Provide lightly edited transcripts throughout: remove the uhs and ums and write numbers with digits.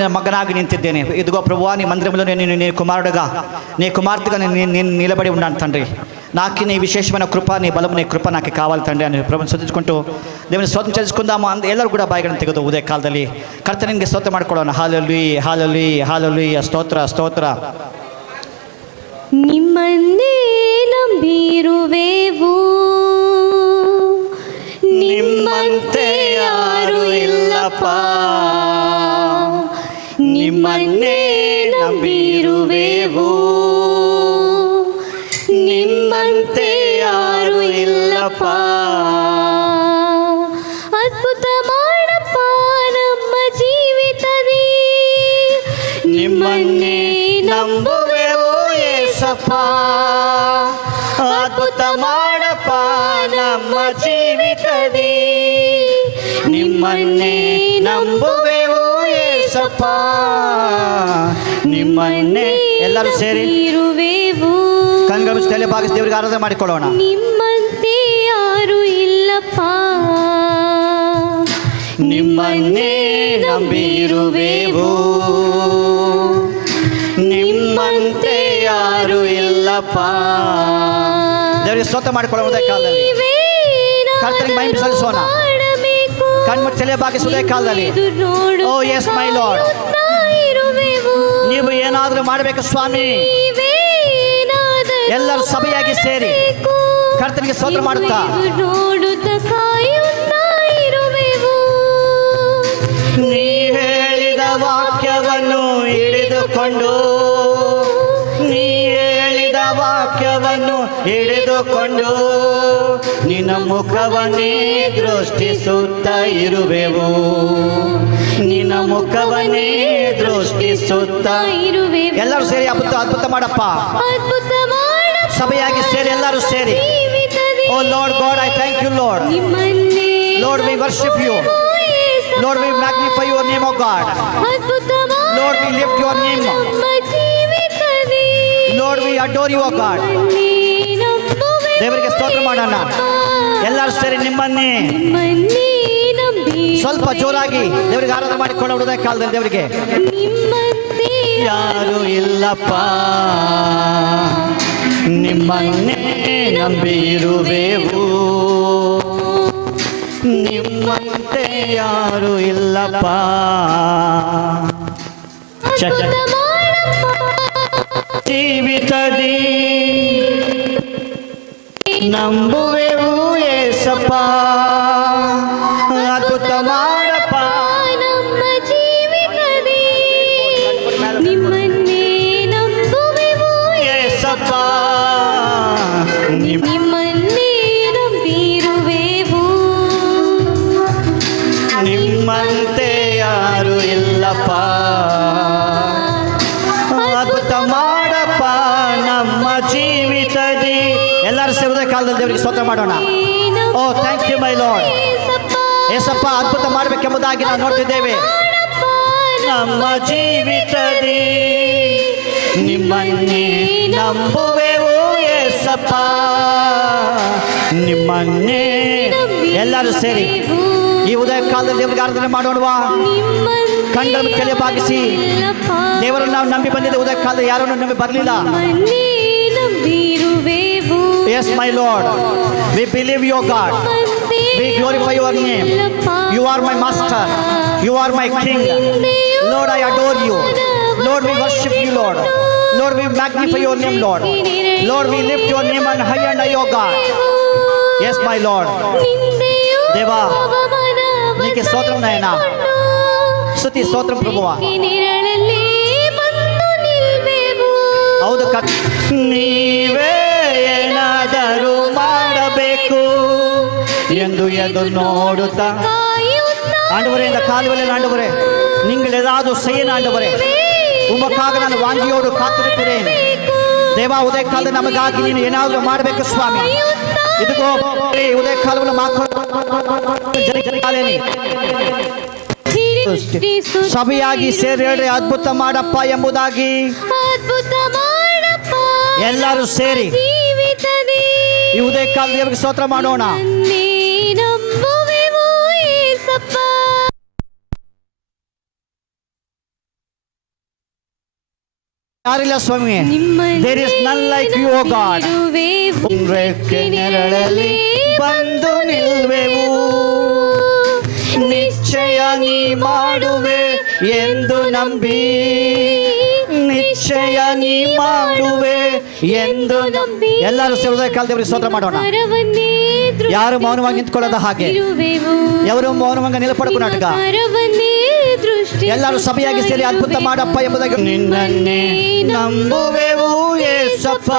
నేను మగనాగి నింతిದ್ದೇನೆ. ఇదిగో ప్రభువా, నీ మందిరంలో నేను నీ కుమారుడుగా, నీ కుమార్తెగా నేను నిలబడి ఉన్నాను తండ్రి. నాకు నీ విశేషమైన కృప, నీ బలం, నీ కృప నాకు కావాలి తండ్రి అని ప్రభుని స్తుతించుకుంటూ దేవుని ಸ್ತೋತ್ರ చేసుకుందాము. ಎಲ್ಲರೂ ಕೂಡ ಬಾಯಿಗಳನ್ನು ತೆಗೆದು ಉದಯ ಕಾಲದಲ್ಲಿ ಕರ್ತನಿಗೆ ಸ್ತೋತ್ರ ಮಾಡಿಕೊಳ್ಳೋಣ. ಹಲ್ಲೆಲೂಯಾ, ಹಲ್ಲೆಲೂಯಾ, ಹಲ್ಲೆಲೂಯಾ, ಸ್ತೋತ್ರ ಸ್ತೋತ್ರ. ನಿಮ್ಮನ್ನೇ ನಂಬಿರುವೆವು, ನಿಮ್ಮಂತೆ ಯಾರು ಇಲ್ಲಪ್ಪ. ನಿಮ್ಮನ್ನೇ ನಂಬಿರುವೆವು, ನಿಮ್ಮಂತೆ ಯಾರು ಇಲ್ಲಪ್ಪ. ಅದ್ಭುತ ಮಾಡಪ್ಪ ನಮ್ಮ ಜೀವಿತದಿ, ನಿಮ್ಮನ್ನೇ ನಂಬುವೆವು ಯೇಸಪ್ಪ. ಅದ್ಭುತ ಮಾಡಪ್ಪ ನಮ್ಮ ಜೀವಿತದಿ, ನಿಮ್ಮನ್ನೇ ನಂಬುವೆವು ಯೇಸಪ್ಪ. ನಿಮ್ಮನ್ನೇ ಎಲ್ಲರೂ ಸೇರಿ ಇರುವೆವು, ಕಣ್ಗಳು ತಲೆ ಭಾಗಿಸಿ ದೇವರಿಗೆ ಆರಾಧನೆ ಮಾಡಿಕೊಳ್ಳೋಣ. ನಿಮ್ಮಂತೆ ಯಾರು ಇಲ್ಲಪ್ಪ. ನಿಮ್ಮನ್ನೇ ನಂಬಿರುವೆವು, ನಿಮ್ಮಂತೆ ಯಾರು ಇಲ್ಲಪ್ಪ. ದೇವರಿಗೆ ಸ್ತೋತ್ರ ಮಾಡಿಕೊಳ್ಳುವುದೇ ಕಾಲದಲ್ಲಿ ಕರ್ತನಿಗೆ ಮಹಿಮೆ ಸಲ್ಲಿಸೋಣ. ಕಣ್ಮುಚ್ಚಿ ತಲೆ ಭಾಗಿಸುವುದೇ ಕಾಲದಲ್ಲಿ. ಓ ಎಸ್ ಮೈ ಲಾರ್ಡ್, ನೀವು ಏನಾದರೂ ಮಾಡಬೇಕು ಸ್ವಾಮಿ. ಎಲ್ಲರೂ ಸಭೆಯಾಗಿ ಸೇರಿ ಕರ್ತನಿಗೆ ಸ್ತೋತ್ರ ಮಾಡುತ್ತಾ ನೀ ಹೇಳಿದ ವಾಕ್ಯವನ್ನು ಹಿಡಿದುಕೊಂಡು, ನೀ ಹೇಳಿದ ವಾಕ್ಯವನ್ನು ಹಿಡಿದುಕೊಂಡು ನಿನ್ನ ಮುಖವನ್ನೇ ದೃಷ್ಟಿಸುತ್ತ ಇರುವೆವು, ನಿನ್ನ ಮುಖವನ್ನೇ ದೃಷ್ಟಿಸುತ್ತ ಇರುವೆವು. ಎಲ್ಲರೂ ಸೇರಿ ಅದ್ಭುತ ಅದ್ಭುತ ಮಾಡಪ್ಪ. ಸಭೆಯಾಗಿ ಸೇರಿ ಎಲ್ಲರೂ ಸೇರಿ. Oh lord god, I thank you lord. Lord, we worship you. Lord, we magnify your name, O God. Lord, we lift your name. Lord, we adore you, O God. ದೇವರಿಗೆ ಸ್ತೋತ್ರ ಮಾಡೋಣ. ಎಲ್ಲರೂ ಸೇರಿ ನಿಮ್ಮನ್ನೇ ಸ್ವಲ್ಪ ಜೋರಾಗಿ ದೇವರಿಗೆ ಆರಾಧನೆ ಮಾಡಿಕೊಳ್ಳುವುದೇ ಕಾಲದಲ್ಲಿ ದೇವರಿಗೆ ಯಾರು ಇಲ್ಲಪ್ಪ. ನಿಮ್ಮನ್ನೇ ನಂಬಿರುವೆವು, ನಿಮ್ಮಂತೆ ಯಾರು ಇಲ್ಲಪ್ಪ. ಜೀವಿತದಿ ನಂಬುವೆವು ಯೇಸಪ್ಪ. ಅದ್ಭುತ ಮಾಡಪ್ಪ ನಮ್ಮ ಜೀವಿತದಿ, ನಿಮ್ಮನ್ನೇ ನಂಬುವೆವು ಯೇಸಪ್ಪ. ನಿಮ್ಮನ್ನೇ ನಂಬಿರುವೆವು, ನಿಮ್ಮಂತೆ ಯಾರು ಇಲ್ಲಪ್ಪ. ಅದ್ಭುತ ಮಾಡಪ್ಪ ನಮ್ಮ ಜೀವಿತದಿ. ಎಲ್ಲರೂ ಸೇರಿದ ಕಾಲದಲ್ಲಿ ದೇವರಿಗೆ ಸ್ತೋತ್ರ ಮಾಡೋಣ. ಓ thank you my lord. Yesappa, ಅದ್ಭುತ ಮಾಡಬೇಕೆಂಬುದಾಗಿ ನಾವು ನೋಡ್ತಿದ್ದೇವೆ. ನಮ್ಮ ಜೀವಿತದಿ ನಿಮ್ಮನ್ನೇ ನಂಬುವೆವು ಏಸಪ್ಪ, ನಿಮ್ಮನ್ನೇ. ಎಲ್ಲರೂ ಸೇರಿ ಈ ಉದಯ ಕಾಲದಲ್ಲಿ ದೇವರಿಗೆ ಆರಾಧನೆ ಮಾಡೋಣವಾ? ಕಣ್ಣನ್ನು ತಲೆ ಬಾಗಿಸಿ ದೇವರನ್ನು ನಾವು ನಂಬಿ ಬಂದಿದ್ದೆ. ಉದಯ ಕಾಲದಲ್ಲಿ ಯಾರನ್ನು ನಂಬಿ ಬರಲಿಲ್ಲ. Yes, my Lord, we believe you, God. We glorify your name. You are my master. You are my king. Lord, I adore you. Lord, we worship you, Lord. Lord, we magnify your name, Lord. Lord, we lift your name on high and high, O God. Yes, my Lord. ದೇವಾ, ನೀಕೆ ಸ್ತೋತ್ರಂ ನಾಯನ. ಸ್ತುತಿ ಸ್ತೋತ್ರಂ ಪ್ರಭುವ. ಹೌದು, ನೀವೇ ಏನಾದರೂ ಮಾಡಬೇಕು ಎಂದು ಎದು ನೋಡುತ್ತಾ ஆண்டவரே, இந்த கால்வெளியில் ஆண்டவரே, நீங்கள் ஏதாவது செய்யணும் ஆண்டவரே. உமக்காக ನಾನು ವಾಂಗಿಯೋಡು ಕಾತಿರುತ್ತೇನೆ ದೇವಾ. ಉದಯ ಕಾಲದ ನಮಗಾಗಿ ನೀನು ಏನಾದರೂ ಮಾಡಬೇಕು ಸ್ವಾಮಿ. ಇದಿಗೋ ಉದಯ ಕಾಲವನ್ನು ಸಭೆಯಾಗಿ ಸೇರಿ ಹೇಳ್ರಿ, ಅದ್ಭುತ ಮಾಡಪ್ಪ ಎಂಬುದಾಗಿ. ಎಲ್ಲರೂ ಸೇರಿ ಈ ಉದಯ ಕಾಲ ದೇವರಿಗೆ ಸ್ತೋತ್ರ ಮಾಡೋಣ. ಯಾರಿಲ್ಲ ಸ್ವಾಮಿ. There is none like you, O God. ರೆಕ್ಕೆ ನೆರಳಲ್ಲಿ ಬಂದು ನಿಲ್ವೆವು, ನಿಶ್ಚಯ ನೀ ಮಾಡುವೆ ಎಂದು ನಂಬಿ, ನಿಶ್ಚಯ ನೀ ಮಾಡುವೆ ಎಂದು ನಂಬಿ. ಎಲ್ಲರೂ ಹೃದಯ ಕಾಲ ದೇವರಿಗೆ ಸ್ತೋತ್ರ ಮಾಡೋಣ. ಯಾರು ಮೌನವಾಗಿ ನಿಂತ್ಕೊಳ್ಳೋದ ಹಾಗೆ, ఎవరు మౌనంగా నిలబడుకున్నట్టుగా ಎಲ್ಲರೂ ಸಭೆಯಾಗಿ ಸೇರಿ ಅದ್ಭುತ ಮಾಡಪ್ಪ ಎಂಬುದಾಗಿ ನಿನ್ನನ್ನೇ ನಂಬುವೆವು ಯೇಸಪ್ಪ,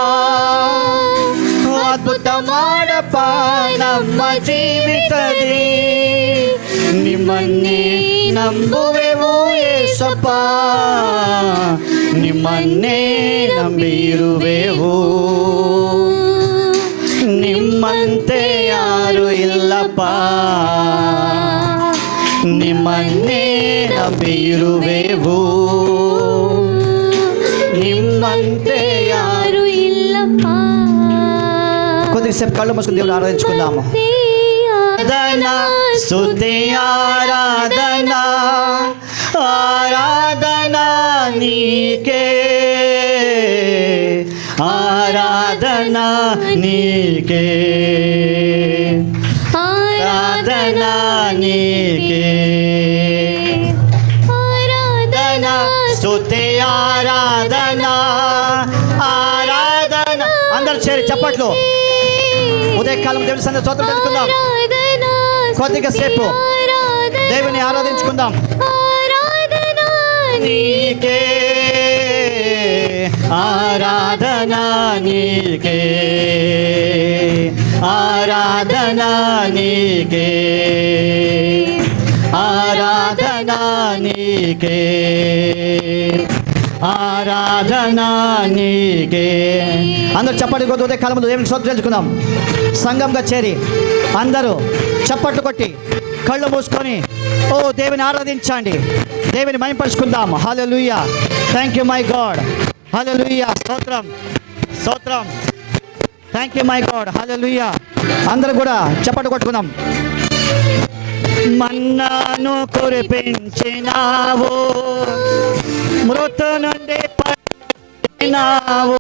ಅದ್ಭುತ ಮಾಡಪ್ಪ ನಮ್ಮ ಜೀವಿತದಿ, ನಿಮ್ಮನ್ನೇ ನಂಬುವೆವು ಯೇಸಪ್ಪ, ನಿಮ್ಮನ್ನೇ ನಂಬಿರುವೆವು, ನಿಮ್ಮಂತೆ ಯಾರು ಇಲ್ಲಪ್ಪ, ನಿಮ್ಮನ್ನೇ ನಂಬಿರುವೆವು, ನಿಮ್ಮಂತೆ ಯಾರು ಇಲ್ಲಪ್ಪ. కొద్దిసేపు కళ్ళు మూసుకుని దేవుని ఆరాధించుకుందాము. ఆరాధన స్తుతి ఆరాధన, ఆరాధన నీకే, ఆరాధన నీకే, ఆరాధన నీకే, ఆరాధన స్తుతి ఆరాధన, ఆరాధన. అందరు చేరి చప్పట్లు. ఉదయకాలం దేవుని సన్నిధిలో స్తోత్రం తెలుసుకుందాం. కొద్దిగా సేపు దేవుని ఆరాధించుకుందాం. నీకే ఆరాధన నీకే, ఆరాధన నీకే, ఆరాధన నీకే, ఆరాధన నీకే. అందరూ చప్పట్లు కొట్టి ఉదయ కాలంలో దేవుని స్తోత్రం తెలుసుకుందాం. సంఘంగా చేరి అందరూ చప్పట్లు కొట్టి కళ్ళు మూసుకొని ఓ దేవుని ఆరాధించండి, దేవుని మహిమపరుచుకుందాం. హల్లెలూయా, థ్యాంక్ యూ మై గాడ్, హల్లెలూయా, స్తోత్రం స్తోత్రం, థ్యాంక్ యూ మై గాడ్, హల్లెలూయా. అందరూ కూడా చప్పట్లు కొట్టుకుందాం. మన్నాను కురిపించినావు, మృత నుండి పడినావు,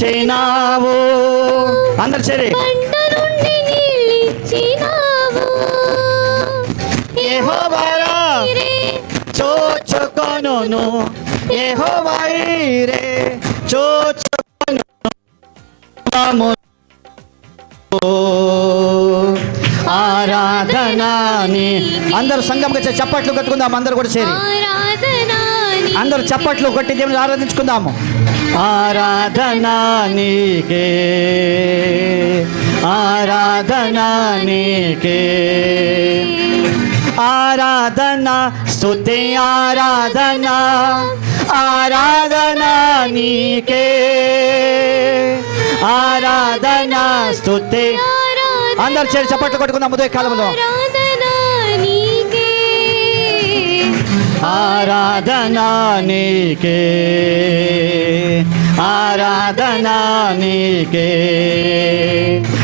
చినావు. అందరు సరే. యెహోవారా చోచుకొనును, యెహోవాయిరే చోచుకొనును, ఆరాధనాని. అందరూ సంఘంగా చప్పట్లు కట్టుకుందాం. అందరూ కూడా చేరి అందరూ చప్పట్లు కొట్టి దేవుని ఆరాధించుకుందాము. ఆరాధనా నీకే, ఆరాధనా నీకే, ఆరాధనా స్తుతి ఆరాధనా, ఆరాధనా నీకే, ఆరాధనా స్తుతి. అందరు చేరి చప్పట్లు కొట్టుకుందాం ఉదయ కాలంలో. ఆరాధనా నీకే, ఆరాధనా నీకే.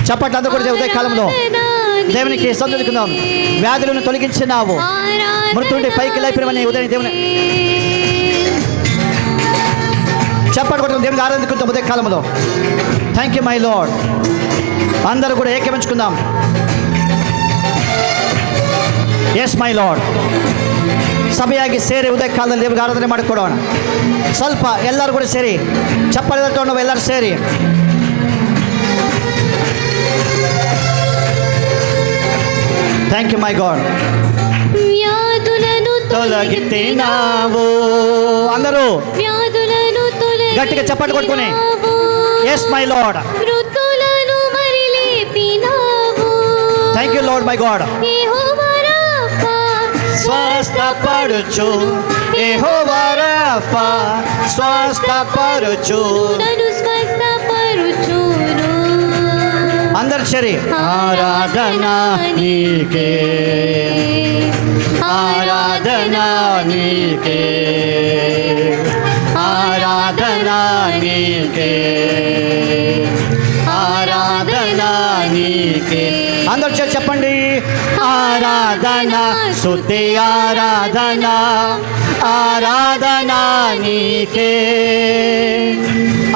చప్పట్లు అందరూ కూడా ఉదయ కాలంలో దేవునికి సంతుకుందాం. వ్యాధులను తొలగించినావు, మృతుండి పైకి లేపినవని ఉదయం దేవుని చప్పట్లు కొట్టుకుని దేవునికి ఆరాధించుకుందాం ఉదయ కాలంలో. Thank you my lord. అందరూ కూడా ఏకమించుకుందాం. S my lord. ಸಭೆಯಾಗಿ ಸೇರಿ ಉದಯ ಕಾಲದಲ್ಲಿ ದೇವರಿಗೆ ಆರಾಧನೆ ಮಾಡಿಕೊಡೋಣ. ಸ್ವಲ್ಪ ಎಲ್ಲರೂ ಕೂಡ ಸೇರಿ ಚಪ್ಪಲಿ ತಗೊಂಡು ಎಲ್ಲರೂ ಸೇರಿ ಥ್ಯಾಂಕ್ ಯು ಮೈ ಗಾಡ್. తొలగితేనావు. అందరూ గట్టిగా చప్పట్లు కొట్టుకుని yes my lord. Thank you lord my god. స్వస్థపరచు యెహోవా రాఫా, స్వస్థపరచు. అందరు సరి. ఆరాధనా నీకే, ఆరాధనా నీకే, ఆరాధనా నీకే, ఆరాధనా నీకే. అందరు చెప్పండి. ఆరాధన స్తుతి ఆరాధన ఆరాధన నీకే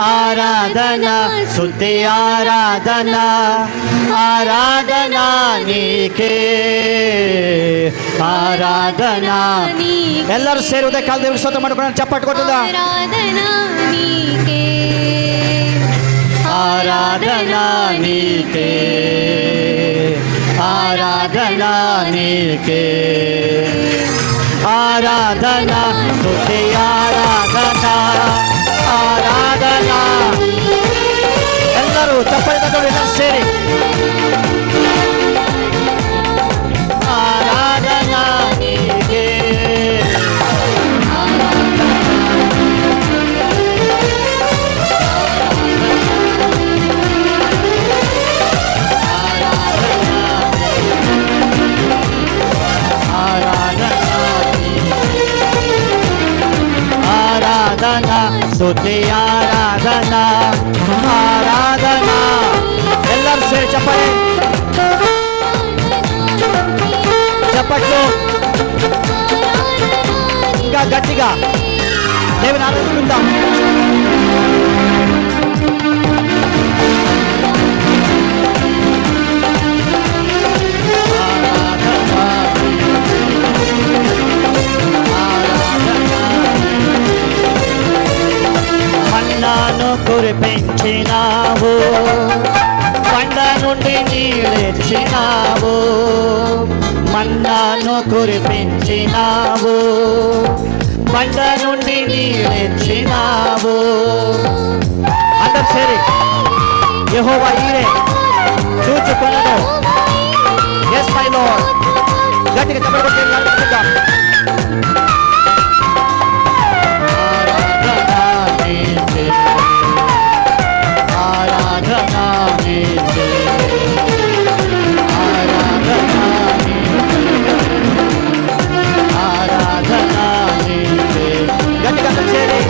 ఆరాధన స్తుతి ఆరాధన ఆరాధన నీకే ಆರಾಧನ ಎಲ್ಲರೂ ಸೇರಿ ಉದಯ ಕಾಲ ದೇವರಿಗೆ ಸ್ತೋತ್ರ ಮಾಡ್ಕೊಂಡು ಚಪ್ಪಟ್ಟು ಕೊಟ್ಟದ ಆರಾಧನಾ ನೀಕೆ ಆರಾಧನಾ ನೀಕೆ ಆರಾಧನಾ ಸ್ತುತಿ ಆರಾಧನಾ ಆರಾಧನಾ ಎಲ್ಲರೂ ಚಪ್ಪಟ್ಟು ತಗೊಂಡು ಎಲ್ಲರೂ ಸೇರಿ ಆರಾಧನಾ ನೀಕೆ ఆరాధనా స్తుతి ఆరాధనా ఆరాధనా ಎಲ್ಲರೂ ಸೇರಿ ಚಪ್ಪಾಳೆ చప్పట్లు ఇంకా గట్టిగా దేవుని ఆరాధించుకుందాం మన్నాను కురిపించినావు కొండ నుండి నీళ్ళిచ్చినావు మన్నాను కురిపించినావు కొండ నుండి నీళ్ళిచ్చినావు అందరు సరే యెహోవా ఈరే చూచుకొనను yes my lord గట్టిగా చప్పట్లు కొట్టి ఆరాధిద్దాం ఆరాధనా నీకే ఆరాధనా ఆరాధనా నీకే గట్టిగా అందరూ చేరి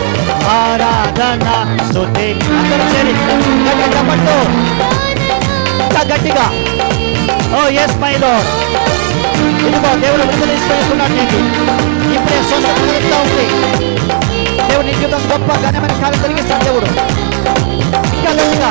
ఆరాధనా స్తుతి అందరూ చేరి గట్టిగా చప్పట్లు ఇంకా గట్టిగా ఓ ఎస్ మై లార్డ్ ఇదిగో దేవుడు విడుదల ఇస్తున్నాడు నీకు ఇప్పుడే స్వస్థత కలుగుతూ ఉంది దేవుడు నీ జీవితం గొప్ప ఘనమైన కార్యం జరిగిస్తాడు దేవుడు ఇంకా గట్టిగా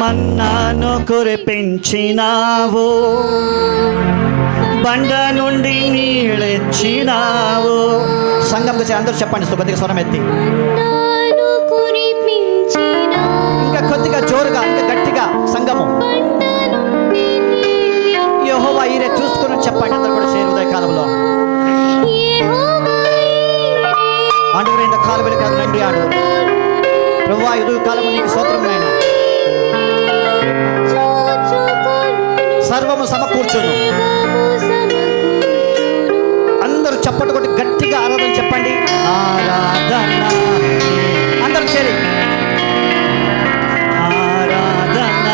మన్నాను కురిపించినావు బండ నుండి నీళ్ళిచ్చినావు సంఘంకు అందరూ చెప్పండి కొద్దిగా స్వరం ఎత్తి మన్నాను కురిపించినా ఇంకా కొద్దిగా జోరుగా ఇంకా గట్టిగా సంఘము బండ నుండి నీళ్ళు యెహోవా ఈరే చూసుకుని చెప్పండి అందరూ కూడా చేరు ఉదయ కాలంలో యెహోవా ఆండవరే ఇంత కాలం వెనుక నండి ఆడు ప్రభువా ఇది కాలము నీకు స్తోత్రమైన సర్వము సమకూర్చును అందరూ చప్పట్లు కొట్టి గట్టిగా ఆరాధన చెప్పండి ఆరాధన అందరూ చేరి ఆరాధన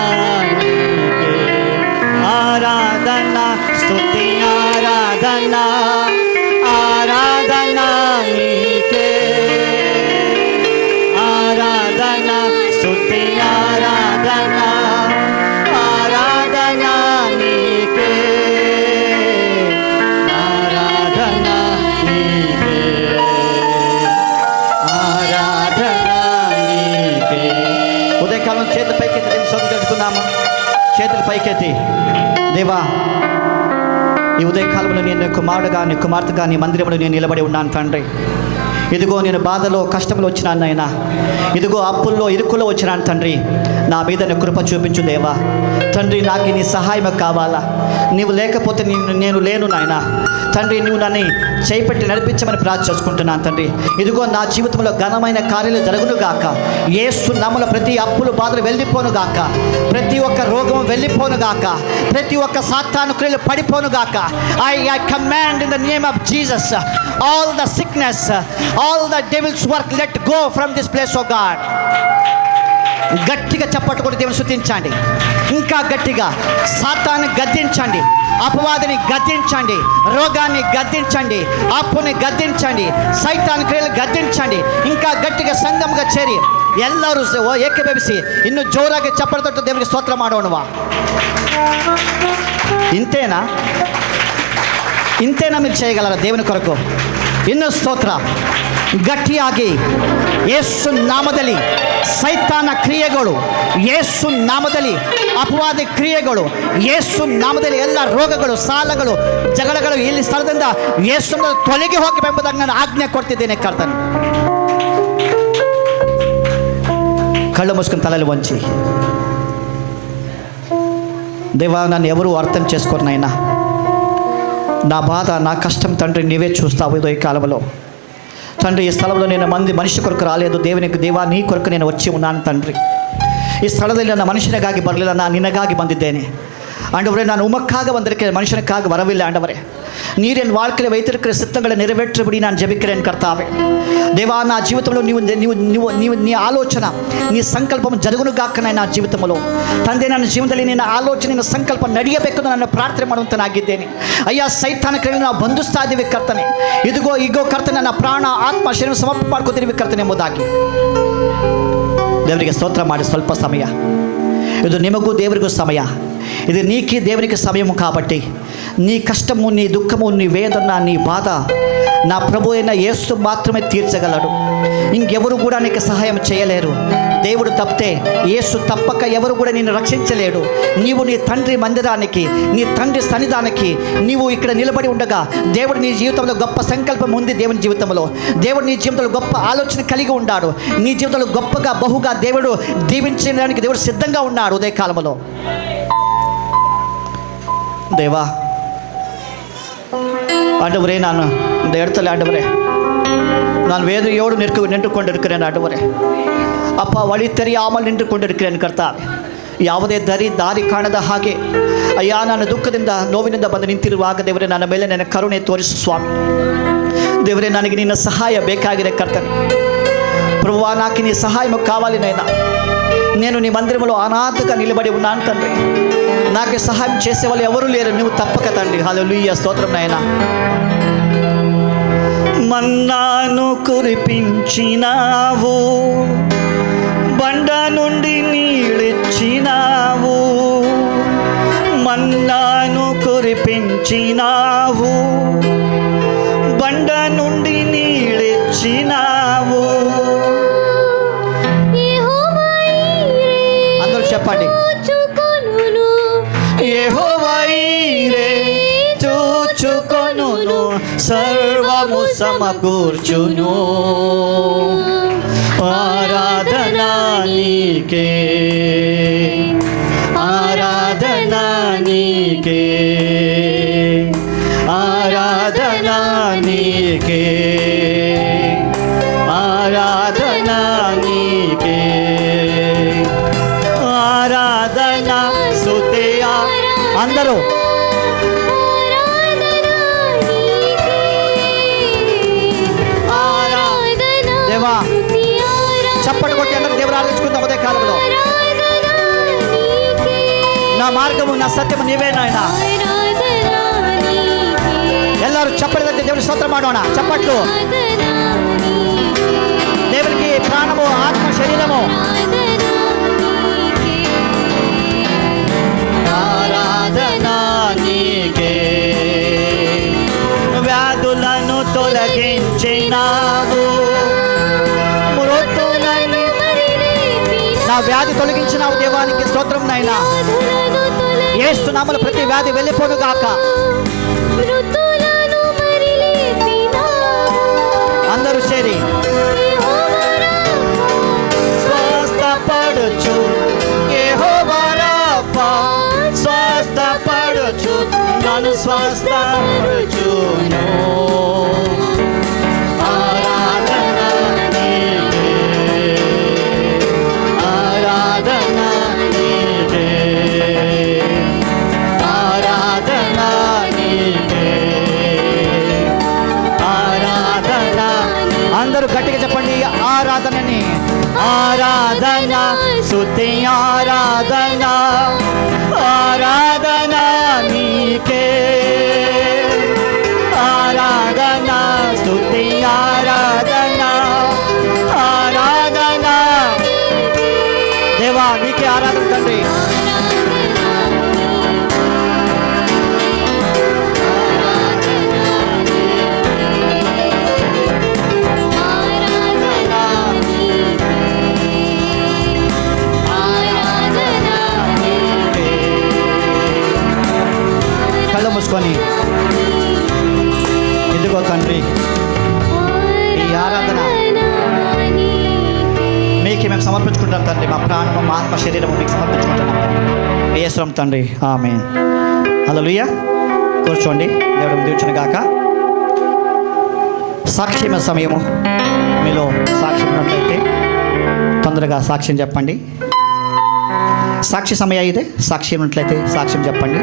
నీకే ఆరాధన స్తుతి ఆరాధన ఆరాధన నీకే ఆరాధన స్తుతి ఆరాధన ఆరాధన నీకే పైకెత్తి, దేవా ఈ ఉదయకాలంలో నేను కుమారుడుగా నీ కుమార్తెగా నీ మందిరంలో నేను నిలబడి ఉన్నాను తండ్రి. ఇదిగో నేను బాధలో కష్టంలో వచ్చినాను నాయన, ఇదిగో అప్పుల్లో ఇరుకులో వచ్చినాను తండ్రి. నా మీద నీ కృప చూపించు దేవా. తండ్రి నాకు నీ సహాయం కావాలా, నీవు లేకపోతే నేను లేను నాయన. తండ్రి నువ్వు నన్ను చేపెట్టి నడిపించమని ప్రార్థన చేసుకుంటున్నాను తండ్రి. ఇదిగో నా జీవితంలో ఘనమైన కార్యాలు జరుగును గాక. యేసు నామములో ప్రతి అప్పులు బాధలు వెళ్ళిపోను గాక, ప్రతి ఒక్క రోగం వెళ్ళిపోను గాక, ప్రతి ఒక్క సాతాను క్రియలు పడిపోను గాక. I command in the name of Jesus all the sickness, all the devil's work, let go from this place, oh God. గట్టిగా చప్పట్లు కొట్టి దేవుని స్తుతించండి. ఇంకా గట్టిగా సాతాన్ని గద్దించండి, అపవాదిని గద్దించండి, రోగాన్ని గద్దించండి, అప్పుని గద్దించండి, సైతాన్ క్రియలు గద్దించండి. ఇంకా గట్టిగా సంఘంగా చేరి ಎಲ್ಲರೂ ಏಕೀಭವಿಸಿ ಇನ್ನು ಜೋರಾಗಿ ಚಪ್ಪಳ ತಟ್ಟು ದೇವರಿಗೆ ಸ್ತೋತ್ರ ಮಾಡೋಣವಾ. ఇంతేనా మీరు చేయగలరా దేవుని కొరకు? ಇನ್ನೂ ಸ್ತೋತ್ರ ಗಟ್ಟಿಯಾಗಿ ಯೇಸು ನಾಮದಲ್ಲಿ ಸೈತಾನ ಕ್ರಿಯೆಗಳು, ಯೇಸು ನಾಮದಲ್ಲಿ ಅಪವಾದಿ ಕ್ರಿಯೆಗಳು, ಯೇಸು ನಾಮದಲ್ಲಿ ಎಲ್ಲ ರೋಗಗಳು, ಸಾಲಗಳು, ಜಗಳಗಳು ಇಲ್ಲಿ ಸ್ಥಳದಿಂದ ಯೇಸು ತೊಲಗಿ ಹೋಗಬೇಕೆಂಬುದಾಗಿ ನಾನು ಆಜ್ಞೆ ಕೊಡ್ತಿದ್ದೇನೆ. ಕರ್ತನೆ కళ్ళు మూసుకుని తలలు వంచి, దేవా నన్ను ఎవరు అర్థం చేసుకోరు నాయనా, నా బాధ నా కష్టం తండ్రి నీవే చూస్తావు. ఈ కాలంలో తండ్రి ఈ స్థలంలో నేను మనిషి కొరకు రాలేదు, ದೇವಾ ನೀ ಕೊರಕು నేను వచ్చి ఉన్నాను తండ్ರಿ. ಈ ಸ್ಥಳದಲ್ಲಿ ನನ್ನ ಮನುಷ್ಯನಿಗಾಗಿ ಬರಲಿಲ್ಲ, ನಾನು ನಿನಗಾಗಿ ಬಂದಿದ್ದೇನೆ ஆண்டவரே. நான் உமக்காக வந்திருக்கிறேன், மனுஷனுக்காக வரவில்லை ஆண்டவரே. நீர் என் வாழ்க்கையில் வைத்திருக்கிற சித்தங்களை நிறைவேற்றபடி நான் ஜெபிக்கிறேன் కర్తావే. దేవా నా జీవితంలో నీ ఆలోచన, నీ సంకల్పం జరుగునుగాక నా జీవితంలో. ತಂದೆ ನನ್ನ ಜೀವನದಲ್ಲಿ ನಿನ್ನ ಆಲೋಚನೆ, ನಿನ್ನ ಸಂಕಲ್ಪ ನಡೆಯಬೇಕು ನನ್ನ ಪ್ರಾರ್ಥನೆ ಮಾಡುವಂತನಾಗಿದ್ದೇನೆ. ಅಯ್ಯ ಸೈತಾನ ಕ್ರಿಯೆಗಳನ್ನು ನಾವು ಬಂಧಿಸ್ತಾ ಇದ್ದೀವಿ ಕರ್ತನೆ. ಇಗೋ ಕರ್ತನೆ, ನನ್ನ ಪ್ರಾಣ ಆತ್ಮ ಶರೀರ ಸಮರ್ಪಣೆ ಮಾಡ್ಕೊತೀವಿ ಕರ್ತನೆ ಎಂಬುದಾಗಿ ದೇವರಿಗೆ ಸ್ತೋತ್ರ ಮಾಡಿ. ಸ್ವಲ್ಪ ಸಮಯ ಇದು ನಿಮಗೂ ದೇವರಿಗೂ సమయ, ఇది నీకు దేవునికి సమయము కాబట్టి నీ కష్టము, నీ దుఃఖము, నీ వేదన, నీ బాధ నా ప్రభు అయిన యేసు మాత్రమే తీర్చగలడు. ఇంకెవరు కూడా నీకు సహాయం చేయలేరు. దేవుడు తప్పితే, యేసు తప్పక ఎవరు కూడా నిన్ను రక్షించలేడు. నీవు నీ తండ్రి మందిరానికి, నీ తండ్రి సన్నిధానికి నీవు ఇక్కడ నిలబడి ఉండగా దేవుడు నీ జీవితంలో గొప్ప సంకల్పం ఉంది. దేవుని జీవితంలో దేవుడు నీ జీవితంలో గొప్ప ఆలోచన కలిగి ఉన్నాడు. నీ జీవితంలో గొప్పగా బహుగా దేవుడు దీవించడానికి దేవుడు సిద్ధంగా ఉన్నాడు. ఉదయకాలంలో ದೇವಾ ஆண்டவரே, நான் இந்த இடத்துல ஆண்டவரே நான் வேதனையோடு நின்று கொண்டிருக்கிறேன் ஆண்டவரே. அப்பா வழி தெரியாமல் நின்று கொண்டிருக்கிறேன் ಕರ್ತಾವೆ. ಯಾವುದೇ ದಾರಿ ಕಾಣದ ಹಾಗೆ ಅಯ್ಯ ನಾನು ದುಃಖದಿಂದ ನೋವಿನಿಂದ ಬಂದು ನಿಂತಿರುವಾಗ ದೇವರೇ ನನ್ನ ಮೇಲೆ ನನ್ನ ಕರುಣೆ ತೋರಿಸು ಸ್ವಾಮಿ. ದೇವರೇ ನನಗೆ ನಿನ್ನ ಸಹಾಯ ಬೇಕಾಗಿದೆ ಕರ್ತನೆ. ప్రభువా నాకు నీ సహాయం కావాలి నైనా. నేను నీ మందిరంలో అనాథగా నిలబడి ఉన్నాను తండ్రి. నాకు సహాయం చేసే వాళ్ళు ఎవరు లేరు, నువ్వు తప్పక తండ్రి. హల్లెలూయా, స్తోత్రం నాయనా. మన్నాను కురిపించినావు, బండ నుండి నీళ్ళిచ్చినావు. మన్నాను కురిపించినావు, బండ నుండి నీళ్ళిచ్చినావు. అందరూ చెప్పండి, యెహోవా ఈరే చూచుకొనును, సర్వము సమకూర్చును. ఆరాధనా నీకే, ఆరాధనా నీకే, ఆరాధనా నీకే, ఆరాధనా నీకే, ఆరాధనా స్తుతియా. అందరూ దేవా చప్పటి కొట్టి అందరూ దేవుడు ఆలోచించుకుందాం. ఉదయ కాలంలో నా మార్గము, నా సత్యము నీవే నాయనా. ಎಲ್ಲರೂ ಚಪ್ಪಲಿ ತಟ್ಟಿ దేవుని ಸ್ತೋತ್ರ ಮಾಡೋಣ. ಚಪ್ಪట్లు. దేవునికి ప్రాణము, ఆత్మ, శరీరము. ఆరాధనా నీకే, వ్యాధులను తొలగించినావు, మృతులను నా వ్యాధి తొలగించినావు. దేవానికి స్తోత్రం నాయనా. యేసు నామములో ప్రతి వ్యాధి వెళ్ళిపోను గాక. మృతులను మరి లేపిన అందరూ చేరి యెహోవా రాఫా, స్వస్థపడుచు యెహోవా రాఫా, స్వస్థపడుచు నన్ను స్వస్థపడుచును. ఆరాధన నీకే, ఆరాధన నీకే, ఆరాధన నీకే, ఆరాధన. అందరూ గట్టిగా చెప్పండి ఆరాధనని. ఆరాధన స్తుతి ఆరాధన, ఆరాధన నీకే, ఆరాధన స్తుతి ఆరాధన, ఆరాధన. దేవా నీకే ఆరాధన తండ్రి. కళ్ళు మూసుకొని ఇదిగో తండ్రి ఈ ఆరాధన మీకు మేము సమర్పించుకుంటాం తండ్రి. మా ప్రాణము మా ఆత్మ శరీరము మీకు సమర్పించుకుంటున్నాం యేసునామములో తండ్రి. ఆమేన్. హల్లెలూయా. కూర్చోండి. దేవుడు దీవించును గాక. సాక్ష్యం సమయము. మీలో సాక్ష్యం ఉన్నట్లయితే తొందరగా సాక్ష్యం చెప్పండి. సాక్షి సమయం ఇదే. సాక్షి ఉన్నట్లయితే సాక్ష్యం చెప్పండి.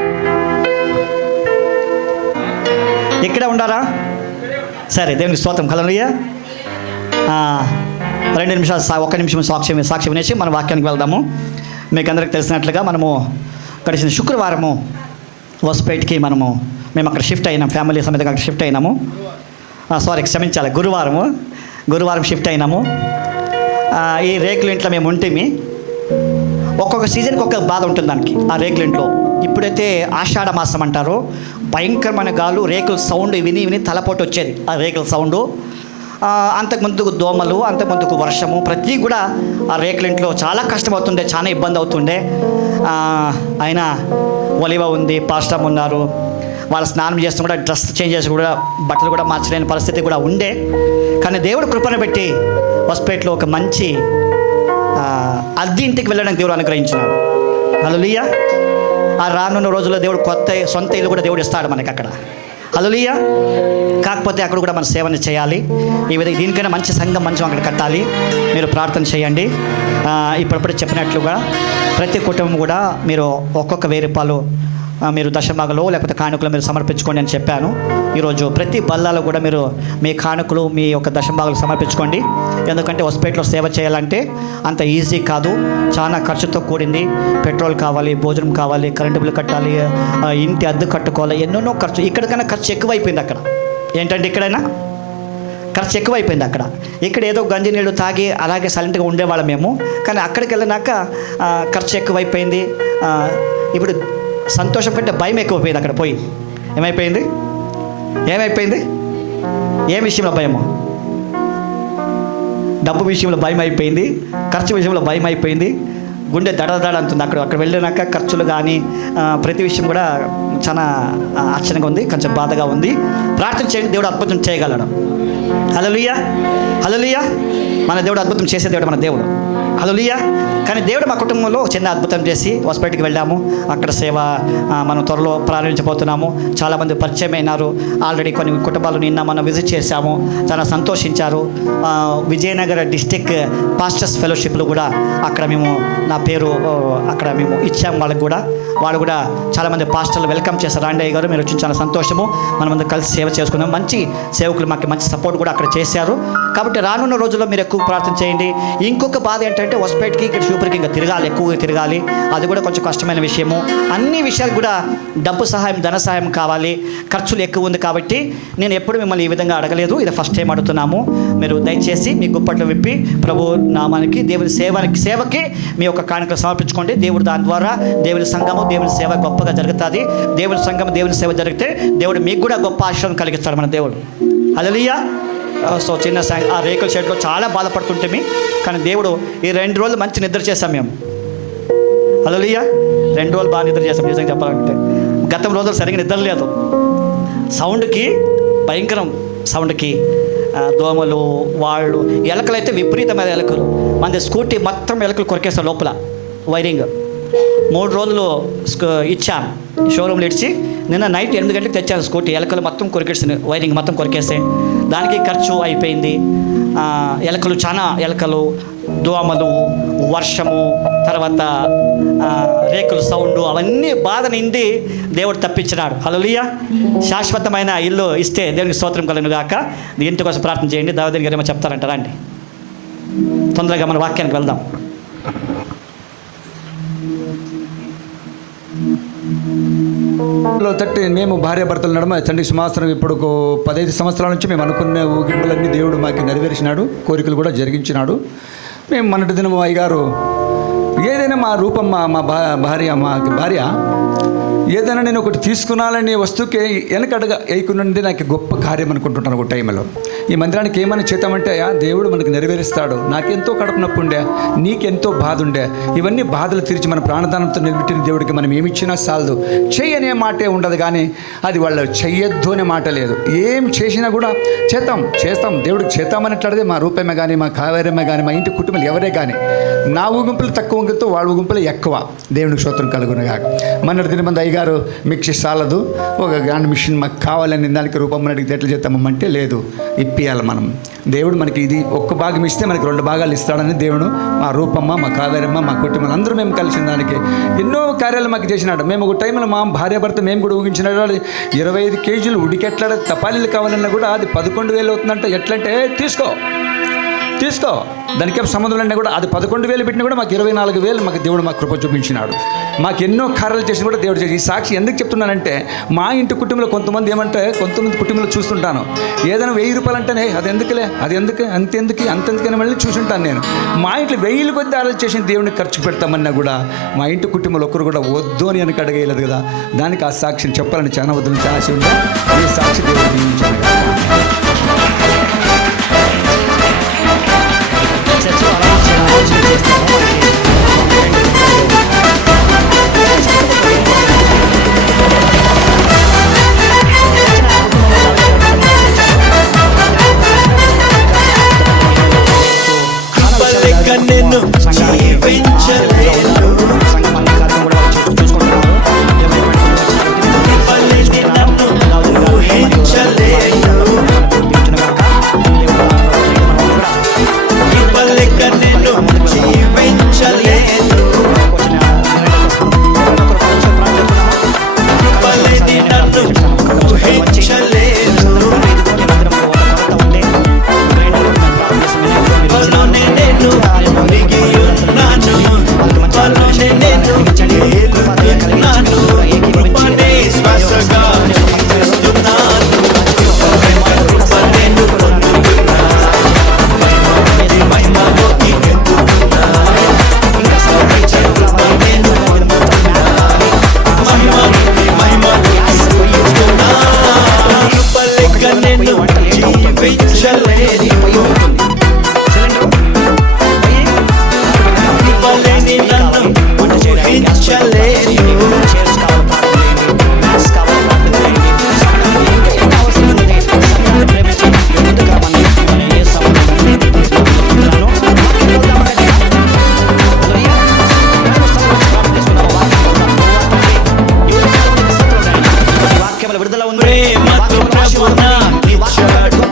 ఇక్కడే ఉండారా? సరే, దేవునికి స్తోత్రం. హల్లెలూయా. 2 నిమిషాలు 1 నిమిషం సాక్ష్యం వినేసి మన వాక్యానికి వెళ్దాము. మీకు అందరికి తెలిసినట్లుగా మనము గడిచిన శుక్రవారము హోస్పేట్కి మేము అక్కడ షిఫ్ట్ అయినాం. ఫ్యామిలీ సమేతంగా అక్కడ షిఫ్ట్ అయినాము. క్షమించాలి, గురువారం షిఫ్ట్ అయినాము. ఈ రేకుల ఇంట్లో మేము ఉంటేమి ఒక్కొక్క సీజన్కి ఒక్కొక్క బాధ ఉంటుంది దానికి. ఆ రేకుల ఇంట్లో ఇప్పుడైతే ఆషాఢ మాసం అంటారు, భయంకరమైన గాలు, రేకుల సౌండ్ విని తలపోటు వచ్చేది. ఆ రేకుల సౌండు, అంతకుముందుకు దోమలు, అంతకుముందుకు వర్షము, ప్రతి కూడా ఆ రేకుల ఇంట్లో చాలా కష్టమవుతుండే, చాలా ఇబ్బంది అవుతుండే. అయినా ఒలివ ఉంది, పాస్టమ్ ఉన్నారు, వాళ్ళు స్నానం చేస్తూ కూడా డ్రెస్ చేంజ్ చేసి కూడా బట్టలు కూడా మార్చలేని పరిస్థితి కూడా ఉండే. కానీ దేవుడు కృపను పెట్టి హోస్పేట్లో ఒక మంచి అద్దె ఇంటికి వెళ్ళడానికి దేవుడు అనుగ్రహించినాడు. హల్లెలూయా. ఆ రానున్న రోజుల్లో దేవుడు సొంత ఇల్లు కూడా దేవుడు ఇస్తాడు మనకి అక్కడ. హల్లెలూయా. కాకపోతే అక్కడ కూడా మన సేవని చేయాలి. ఈ విధంగా దీనికైనా మంచి సంఘం మంచి అక్కడ కట్టాలి. మీరు ప్రార్థన చేయండి. ఇప్పుడప్పుడే చెప్పినట్లుగా ప్రతి కుటుంబం కూడా మీరు ఒక్కొక్క 1000 రూపాయలు మీరు దశభాగంలో లేకపోతే కానుకలు మీరు సమర్పించుకోండి అని చెప్పాను. ఈరోజు ప్రతి బల్లాలో కూడా మీరు మీ కానుకలు, మీ యొక్క దశభాగాలు సమర్పించుకోండి. ఎందుకంటే హోస్పేట్లో సేవ చేయాలంటే అంత ఈజీ కాదు, చాలా ఖర్చుతో కూడింది. పెట్రోల్ కావాలి, భోజనం కావాలి, కరెంటు బిల్లు కట్టాలి, ఇంటి అద్దె కట్టుకోవాలి, ఎన్నెన్నో ఖర్చు. ఇక్కడికైనా ఖర్చు ఎక్కువైపోయింది అక్కడ. ఏంటంటే ఇక్కడైనా ఖర్చు ఎక్కువైపోయింది అక్కడ. ఇక్కడ ఏదో గంజి నీళ్ళు తాగి అలాగే సైలెంట్గా ఉండేవాళ్ళం మేము. కానీ అక్కడికి వెళ్ళినాక ఖర్చు ఎక్కువైపోయింది. ఇప్పుడు సంతోషం కంటే భయం ఎక్కువైపోయింది. అక్కడ పోయి ఏమైపోయింది? ఏ విషయంలో భయము? డబ్బు విషయంలో భయం అయిపోయింది, ఖర్చు విషయంలో భయం అయిపోయింది, గుండె దడ అంటుంది. అక్కడ వెళ్ళినాక ఖర్చులు కానీ ప్రతి విషయం కూడా చాలా ఆశ్చర్యంగా ఉంది, కొంచెం బాధగా ఉంది. ప్రార్థన చేయండి, దేవుడు అద్భుతం చేయగలడు. హల్లెలూయా. హల్లెలూయా. మన దేవుడు అద్భుతం చేసే దేవుడు మన దేవుడు. హల్లెలూయా. కానీ దేవుడు మా కుటుంబంలో చిన్న అద్భుతం చేసి హాస్పిటల్కి వెళ్ళాము. అక్కడ సేవ మనం త్వరలో ప్రారంభించబోతున్నాము. చాలామంది పరిచయం అయినారు. ఆల్రెడీ కొన్ని కుటుంబాలు నిన్న మనం విజిట్ చేశాము, చాలా సంతోషించారు. విజయనగర డిస్టిక్ పాస్టర్స్ ఫెలోషిప్లో కూడా అక్కడ మేము నా పేరు అక్కడ మేము ఇచ్చాము వాళ్ళకి కూడా. వాళ్ళు కూడా చాలామంది పాస్టర్లు వెల్కమ్ చేశారు. రాండయ్య గారు మీరు వచ్చి చాలా సంతోషము, మనమందరం కలిసి సేవ చేసుకున్నాం. మంచి సేవకులు మాకు మంచి సపోర్ట్ కూడా అక్కడ చేశారు. కాబట్టి రానున్న రోజుల్లో మీరు ఎక్కువ ప్రార్థన చేయండి. ఇంకొక బాధ ఏంటంటే హోస్పేట్కి ఇక్కడ సూపర్కి ఇంకా తిరగాలి, ఎక్కువగా తిరగాలి. అది కూడా కొంచెం కష్టమైన విషయము. అన్ని విషయాలు కూడా డబ్బు సహాయం, ధన సహాయం కావాలి, ఖర్చులు ఎక్కువ ఉంది. కాబట్టి నేను ఎప్పుడు మిమ్మల్ని ఈ విధంగా అడగలేదు, ఇది ఫస్ట్ టైం అడుగుతున్నాము. మీరు దయచేసి మీ గుప్పట్లు విప్పి ప్రభు నామానికి, దేవుని సేవకి మీ యొక్క కానుకలు సమర్పించుకోండి. దేవుడు దాని ద్వారా దేవుని సంఘము, దేవుని సేవ గొప్పగా జరుగుతుంది. దేవుని సంఘం, దేవుని సేవ జరిగితే దేవుడు మీకు కూడా గొప్ప ఆశీర్వాదం కలిగిస్తాడు మన దేవుడు. హల్లెలూయా. సో చిన్న ఆ రేకుల షెడ్లో చాలా బాధపడుతుంటే, కానీ దేవుడు ఈ 2 రోజులు మంచి నిద్ర చేశాం మేము. హల్లెలూయా. 2 రోజులు బాగా నిద్ర చేస్తాం నిజంగా చెప్పాలంటే. గతం రోజులు సరిగ్గా నిద్ర లేదు. సౌండ్కి భయంకరం సౌండ్కి దోమలు వాళ్ళు ఎలకలు అయితే విపరీతమైన ఎలకలు. మన స్కూటీ మొత్తం ఎలకలు కొరికేస్తాం లోపల వైరింగ్. 3 రోజులు ఇచ్చాను షోరూమ్లో ఇచ్చి. నిన్న నైట్ 8 గంటలకు తెచ్చాను స్కూటీ. ఎలకలు మొత్తం కొరికేస్తాయి, వైరింగ్ మొత్తం కొరికేస్తాయి. దానికి ఖర్చు అయిపోయింది. ఎలకలు చాలా ఎలకలు, దోమలు, వర్షము, తర్వాత రేకుల సౌండ్, అవన్నీ బాధ నిండి దేవుడు తప్పించినాడు. హల్లెలూయా. శాశ్వతమైన ఇల్లు ఇస్తే దేవునికి స్తోత్రం కలుగును గాక. ఇంటి కోసం ప్రార్థన చేయండి. దావీదు గారు ఏమో చెప్తారంటారా అండి? తొందరగా మన వాక్యానికి వెళ్దాం. తట్టి మేము భార్యాభర్తలు నడమ తండ్రి సింహాసనం ఇప్పుడు 15 సంవత్సరాల నుంచి మేము అనుకున్న ఊగింపులన్నీ దేవుడు మాకు నెరవేర్చినాడు, కోరికలు కూడా జరిగించినాడు. మేము మొన్నటి దినం అయ్యగారు ఏదైనా మా రూపం మా భార్య ఏదైనా నేను ఒకటి తీసుకున్నాలని వస్తువుకే వెనకడగా వేయకునండి నాకు గొప్ప కార్యం అనుకుంటుంటాను. ఒక టైంలో ఈ మందిరానికి ఏమైనా చేద్దామంటే దేవుడు మనకు నెరవేరుస్తాడు. నాకెంతో కడుపు నొప్పి ఉండే, నీకెంతో బాధ ఉండే, ఇవన్నీ బాధలు తీర్చి మన ప్రాణదానంతో నిలబెట్టిన దేవుడికి మనం ఏమి ఇచ్చినా చాలదు. చెయ్యనే మాటే ఉండదు, కానీ అది వాళ్ళు చెయ్యొద్దు అనే మాట లేదు. ఏం చేసినా కూడా చేస్తాం దేవుడికి చేద్దామన్నట్లదే. మా రూపమే కానీ, మా కావేరమే కానీ, మా ఇంటి కుటుంబాలు ఎవరే కానీ, నా ఊగింపులు తక్కువ ఊగితో వాళ్ళ ఊగింపులు ఎక్కువ. దేవునికి స్తోత్రం కలుగునుగా. మొన్నటి దిన మంది అయ్యగారు మిక్సీ చాలదు, ఒక గ్రైండ్ మిషన్ మాకు కావాలని దానికి రూపం అడిగితే ఎట్లా చేస్తామంటే లేదు, ఇప్పియాలి మనం. దేవుడు మనకి ఇది ఒక్క భాగం ఇస్తే మనకి 2 భాగాలు ఇస్తాడని దేవుడు మా రూపమ్మ, మా కావేరమ్మ, మా కుటుంబం అందరూ మేము కలిసిన దానికి ఎన్నో కార్యాలు మాకు చేసినాడు. మేము ఒక టైంలో మా భార్యాభర్త మేము కూడా ఊహించినాడు. 25 కేజీలు ఉడికెట్లా తపాలీలు కావాలన్నా కూడా అది 11,000 అవుతుందంట. ఎట్లంటే తీసుకో దానికే సంబంధం అంటే కూడా అది 11,000 పెట్టినా కూడా మాకు 24,000 మాకు దేవుడు మా కృప చూపించినాడు. మాకు ఎన్నో కార్యాలు చేసి కూడా దేవుడు చేసి. ఈ సాక్షి ఎందుకు చెప్తున్నానంటే మా ఇంటి కుటుంబంలో కొంతమంది కుటుంబంలో చూస్తుంటాను, ఏదైనా 1000 రూపాయలు అంటేనే అది ఎందుకు అంతెందుకని మళ్ళీ చూసుంటాను నేను. మా ఇంట్లో 1000 కొద్ది ఆలోచన చేసిన దేవుడిని ఖర్చు పెడతామన్నా కూడా మా ఇంటి కుటుంబంలో ఒకరు కూడా వద్దు అని వెనక అడగలేదు కదా. దానికి ఆ సాక్షిని చెప్పాలని చాలా వద్దు ఆశ ఉంది. ఈ సాక్షి దేవుడు దీవించాడు. నిన్ను జీవించలేను, నన్ను ఊహించలేను, ఇవ్వలేక నిన్ను జీవించలేను, ఇవ్వలేని నన్ను ఊహించలేను, బలోనే నేను మునిగి ఉన్నాను, బలోనే నేను ఏలుతున్నాను, కృపనే శ్వాసగా జీవిస్తున్నాను, కృప నేను పొందుతున్నా, మహిమలోకి ఎత్తుతున్నా, కృప నేను పొందుతున్నా, మహిమలోకి ఎత్తుతున్నా, కృప లేక నేను జీవించలేను, ప్రేమతో ప్రభునా నిచ్చాడు,